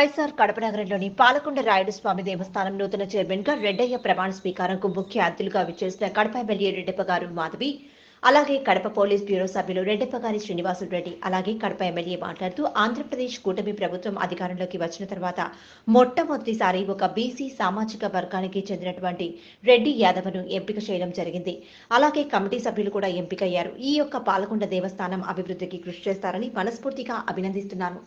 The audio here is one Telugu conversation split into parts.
వైఎస్ఆర్ కడప నగరంలోని పాలకొండ రాయుడు స్వామి దేవస్థానం నూతన చైర్మన్ గా రెడ్డయ్య ప్రమాణ స్వీకారంకు ముఖ్య అతిథులుగా విచ్చేసిన కడప ఎమ్మెల్యే రెడ్డప్ప గారు మాధవి, అలాగే కడప పోలీస్ బ్యూరో సభ్యులు రెడ్డప్పగారి శ్రీనివాసులు రెడ్డి, అలాగే కడప ఎమ్మెల్యే మాట్లాడుతూ ఆంధ్రప్రదేశ్ కూటమి ప్రభుత్వం అధికారంలోకి వచ్చిన తర్వాత మొట్టమొదటిసారి ఒక బీసీ సామాజిక వర్గానికి చెందినటువంటి రెడ్డి యాదవ్ను ఎంపిక చేయడం జరిగింది. అలాగే కమిటీ సభ్యులు కూడా ఎంపికయ్యారు. ఈ యొక్క పాలకొండ దేవస్థానం అభివృద్ధికి కృషి చేస్తారని మనస్ఫూర్తిగా అభినందిస్తున్నాను.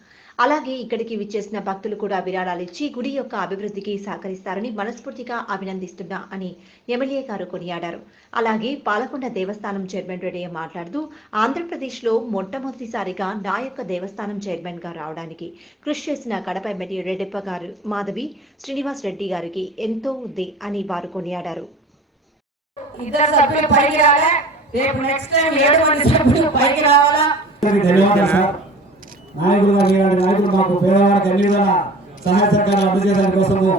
అలాగే ఇక్కడికి విచ్చేసిన భక్తులు కూడా విరాళాలిచ్చి గుడి యొక్క అభివృద్ధికి సహకరిస్తారని మనస్ఫూర్తిగా అభినందిస్తున్నా అని ఎమ్మెల్యే గారు కొనియాడారు. అలాగే పాలకొండ దేవస్థానం చైర్మన్ రెడ్డి మాట్లాడుతూ ఆంధ్రప్రదేశ్లో మొట్టమొదటిసారిగా నా యొక్క దేవస్థానం చైర్మన్ గా రావడానికి కృషి చేసిన కడప ఎమ్మెల్యే రెడ్డప్ప గారు మాధవి, శ్రీనివాస్ రెడ్డి గారికి ఎంతో ఉంది అని వారు కొనియాడారు. నాయకులుగా మీలాంటి నాయకులు మాకు పేదవారికి అన్ని విధాల సహాయ సహకారాలు అందజేయడానికి కోసము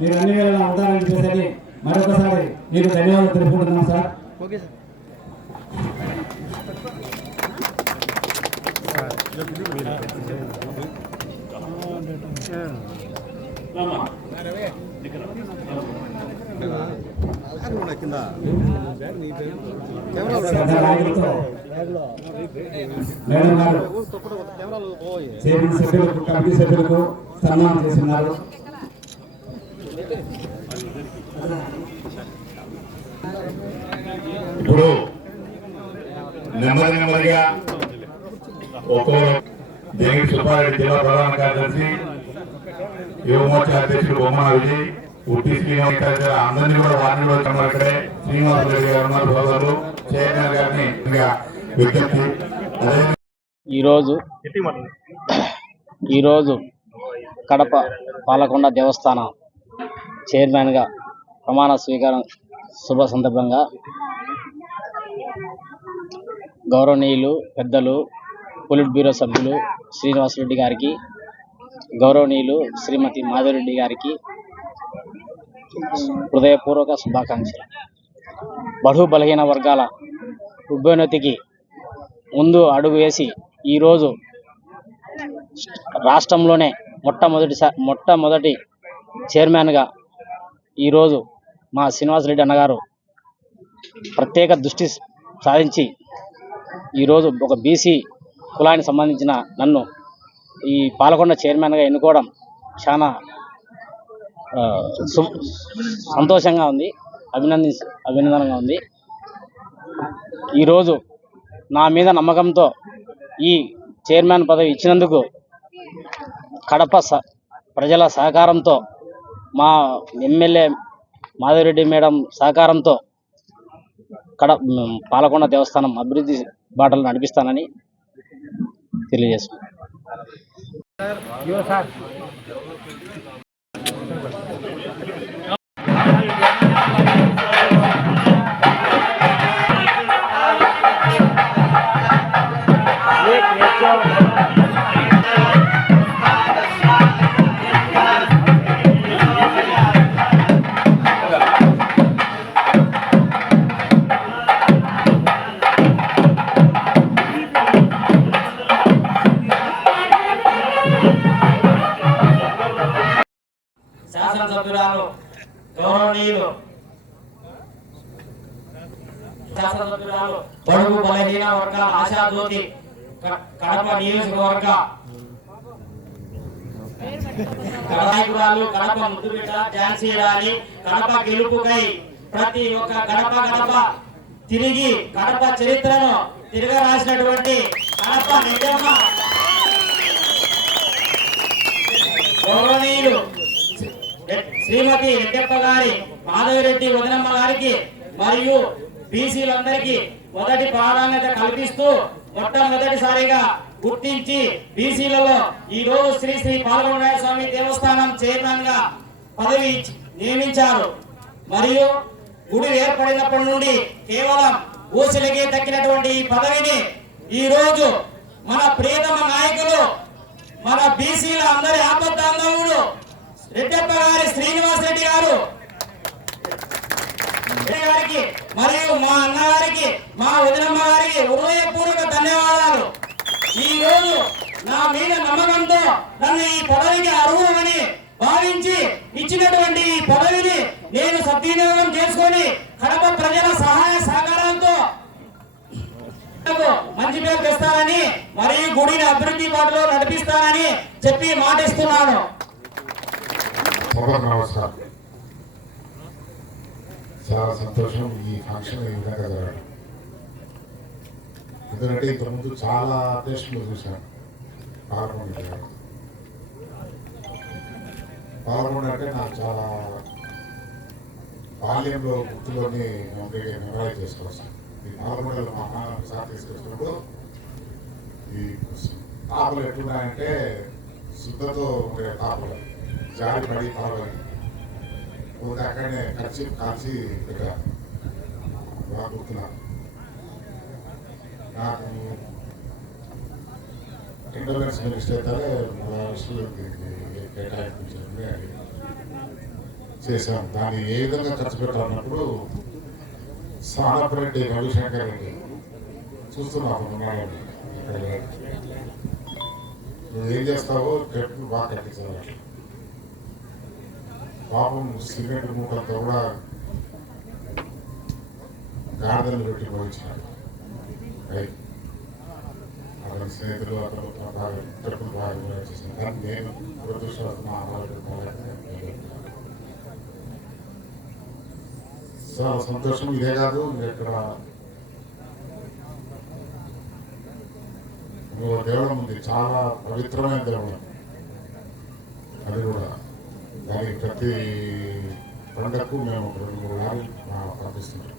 మీరు అన్ని వేళలా ఉంటారని చెప్పేసి మరొకసారి మీకు ధన్యవాదాలు తెలుపుకుంటున్నాం సార్. మేడం గారు చైర్మన్ సభ్యులకు, కమిటీ సభ్యులకు సన్మానం చేస్తున్నారు. ఇప్పుడు నెమ్మదిగా ఒక్కో జగన్ సుబ్బారెడ్డి జిల్లా ప్రధాన కార్యదర్శి, యువమోర్చా అధ్యక్షుడు బొమ్మన విజయ్, ఉట్టి శ్రీనివాస్ అందరినీ కూడా వారిలో ఇక్కడే శ్రీనివాస్ రెడ్డి గారు ఉన్నారు. సోదరులు చైర్మన్ గారిని విజ్ఞప్తి. ఈరోజు కడప పాలకొండ దేవస్థానం చైర్మన్గా ప్రమాణ స్వీకారం శుభ సందర్భంగా గౌరవనీయులు పెద్దలు పోలిట్ బ్యూరో సభ్యులు శ్రీనివాసరెడ్డి గారికి, గౌరవనీయులు శ్రీమతి మాధవరెడ్డి గారికి హృదయపూర్వక శుభాకాంక్షలు. బడుగు బలహీన వర్గాల ఉభ్యున్నతికి ముందు అడుగు వేసి ఈరోజు రాష్ట్రంలోనే మొట్టమొదటి చైర్మన్గా ఈరోజు మా శ్రీనివాసరెడ్డి అన్నగారు ప్రత్యేక దృష్టి సాధించి ఈరోజు ఒక బీసీ కులానికి సంబంధించిన నన్ను ఈ పాలకొండ చైర్మన్గా ఎన్నుకోవడం చాలా సంతోషంగా ఉంది, అభినందనగా ఉంది. ఈరోజు నా మీద నమ్మకంతో ఈ చైర్మన్ పదవి ఇచ్చినందుకు కడప ప్రజల సహకారంతో, మా ఎమ్మెల్యే మాధవరెడ్డి మేడం సహకారంతో పాలకొండ దేవస్థానం అభివృద్ధి బాటలు నడిపిస్తానని తెలియజేస్తున్నాను. శాసనసభ్యురాలు గౌరవనీయులు శాసనసభ్యురాలు బడుగు బలహీన వర్గాల ఆశాజ్యోతి కడప నియోజకవర్గ నాయకురాలు, కడప ముద్దుబిడ్డ ఝాన్సీ రాణి, కడప గెలుపుకై ప్రతి ఒక్క గడప తిరిగి కడప చరిత్రను తిరగరాసినటువంటి కడప నిజమ్మ గౌరవనీయులు శ్రీమతి రెడ్డప్ప గారి, మాధవరెడ్డి వదనమ్మ గారికి మరియు బీసీలందరికీ మొదటి ప్రాధాన్యత కల్పిస్తూ మొట్టమొదటిసారిగా గుర్తించి బీసీలలో ఈ రోజు శ్రీ శ్రీ పాలకొండ స్వామి దేవస్థానం చైర్మన్ గా పదవి నియమించారు. మరియు గుడి ఏర్పడినప్పటి నుండి కేవలం ఊసలకే దక్కినటువంటి ఈ పదవిని ఈ రోజు మన ప్రియతమ నాయకులు, మన బీసీల అందరి ఆపద్బాంధవుడు రెడ్డప్ప గారి శ్రీనివాస్ రెడ్డి గారు గారికి మరియు మా అన్నగారికి, మా వదినమ్మ గారికి హృదయపూర్వక ధన్యవాదాలు. ఈ రోజు నా మీద నమ్మకంతో నన్ను ఈ పదవికి అర్హుడమని భావించి ఇచ్చినటువంటి ఈ పదవిని నేను సద్వినియోగం చేసుకొని కడప ప్రజల సహాయ సహకారాలతో మంచి పేరు తెస్తానని మరియు గుడిని అభివృద్ధి బాటలో నడిపిస్తానని చెప్పి మాటిస్తున్నాను. నమస్కారం. చాలా సంతోషం ఈ ఫంక్షన్ ఈ విధంగా జరగడం. ఎందుకంటే ఇంతకుముందు చాలా టెస్టులు చూశాను. పాల్గొండ అంటే నాకు చాలా బాల్యంలో గుర్తులోని మెమరైజ్ చేసుకోవచ్చాను. ఈ పాల్గొండలో మా నాన్న సార్ తీసుకొచ్చినప్పుడు ఈ తాపలు ఎట్లున్నాయంటే శుద్ధతో ఉండే తాపలు జారి పడి తాపలు పోతే అక్కడనే కలిసి కాల్చి పెట్టారు. బాగా గుర్తున్నారు. నాకు ఇంటర్నెట్స్ మినిస్టర్ అయితే కేటాయించాలని చేశాం. దాన్ని ఏ విధంగా ఖర్చు పెట్టాలన్నప్పుడు సానపరెడ్డి రవిశంకర్ రెడ్డి చూస్తున్నాము ఇక్కడ నువ్వు ఏం చేస్తావో కట్టు బాగా కట్టించాలి. పాపం సిమెంట్ మూటలతో కూడా గార్డెన్లు పెట్టి పోయించినాడు. అతని స్నేహితులు అతను కట్టుకుని బాగా చేసిన కానీ నేను దురదృష్టవశాత్తు మా అమ్మాయి చాలా సంతోషం. ఇదే కాదు, ఇక్కడ దేవడం ఉంది, చాలా పవిత్రమైన దేవడం. అది కూడా దానికి ప్రతి పండగకు మేము 2-3 వారాలు పంపిస్తున్నాం.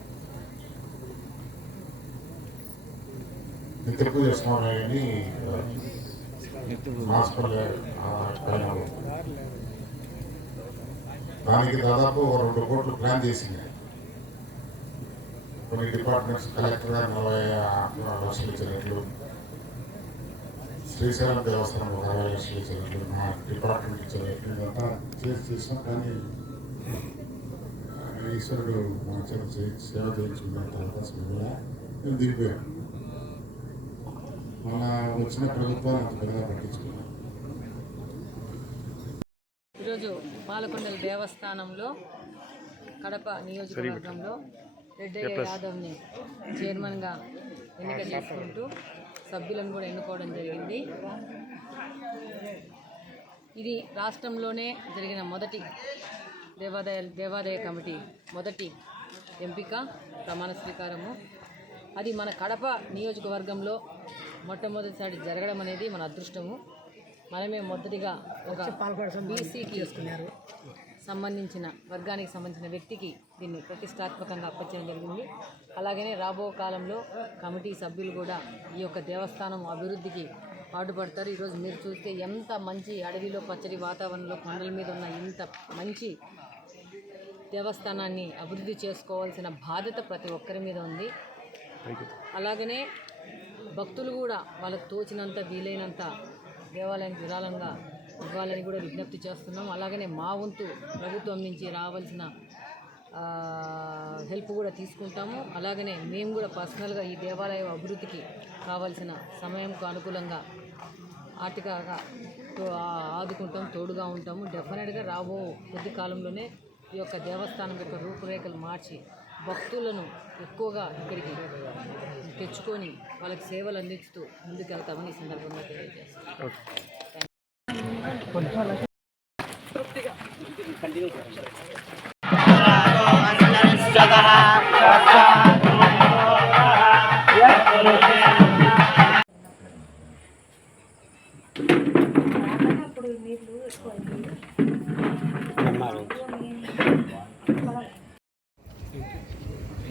నిత్య పూజ స్వామి హాస్పిటల్ పైన దానికి దాదాపు 2 కోట్లు ప్లాన్ చేసింది. కొన్ని డిపార్ట్మెంట్స్ కలెక్టర్ గారు 40 లక్షలు ఇచ్చినట్లు, శ్రీశైలం దేవస్థానం 60 లక్షలు ఇచ్చినట్లు, మా డిపార్ట్మెంట్ ఇచ్చినట్లు ఇదంతా చేసాం. కానీ ఈశ్వరుడు మా సేవ చేయించుకున్న తర్వాత మేము దిగిపోయాం. మన వచ్చిన ప్రభుత్వాన్ని అంత పెద్దగా పట్టించుకున్నాం. ఈరోజు పాలకొండల దేవస్థానంలో కడప నియోజకవర్గంలో రెడ్డయ్య యాదవ్ని చైర్మన్గా ఎన్నిక చేసుకుంటూ సభ్యులను కూడా ఎన్నుకోవడం జరిగింది. ఇది రాష్ట్రంలోనే జరిగిన మొదటి దేవాదాయ కమిటీ మొదటి ఎంపిక ప్రమాణ స్వీకారము. అది మన కడప నియోజకవర్గంలో మొట్టమొదటిసారి జరగడం అనేది మన అదృష్టము. మనమే మొదటిగా ఒక బీసీకి సంబంధించిన వర్గానికి సంబంధించిన వ్యక్తికి దీన్ని ప్రతిష్టాత్మకంగా అప్పచెప్పడం జరిగింది. అలాగనే రాబో కాలంలో కమిటీ సభ్యులు కూడా ఈ యొక్క దేవస్థానం అభివృద్ధికి పాటుపడతారు. ఈరోజు మీరు చూస్తే ఎంత మంచి అడవిలో పచ్చడి వాతావరణంలో కొండల మీద ఉన్న ఇంత మంచి దేవస్థానాన్ని అభివృద్ధి చేసుకోవాల్సిన బాధ్యత ప్రతి ఒక్కరి మీద ఉంది. అలాగనే భక్తులు కూడా వాళ్ళకు తోచినంత వీలైనంత దేవాలయానికి విరాళంగా ఇవ్వాలని కూడా విజ్ఞప్తి చేస్తున్నాం. అలాగనే మా వంతు ప్రభుత్వం నుంచి రావాల్సిన హెల్ప్ కూడా తీసుకుంటాము. అలాగనే మేము కూడా పర్సనల్గా ఈ దేవాలయం అభివృద్ధికి కావాల్సిన సమయంకు అనుకూలంగా ఆర్థికంగా ఆదుకుంటాం, తోడుగా ఉంటాము. డెఫినెట్గా రాబో కొద్ది కాలంలోనే ఈ యొక్క దేవస్థానం యొక్క రూపురేఖలు మార్చి భక్తులను ఎక్కువగా ఇక్కడికి తెచ్చుకొని వాళ్ళకి సేవలు అందిస్తూ ముందుకెళ్తామని ఈ సందర్భంగా తెలియజేస్తాం.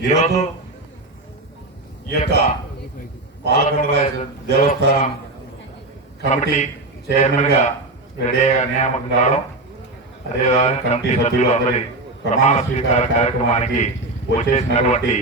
ఈరోజు ఈ యొక్క పాలకొండ దేవస్థానం కమిటీ చైర్మన్గా రెడ్డిగా నియామకం కావడం, అదేవిధంగా కమిటీ సభ్యులు అందరి ప్రమాణ స్వీకార కార్యక్రమానికి వచ్చేసినటువంటి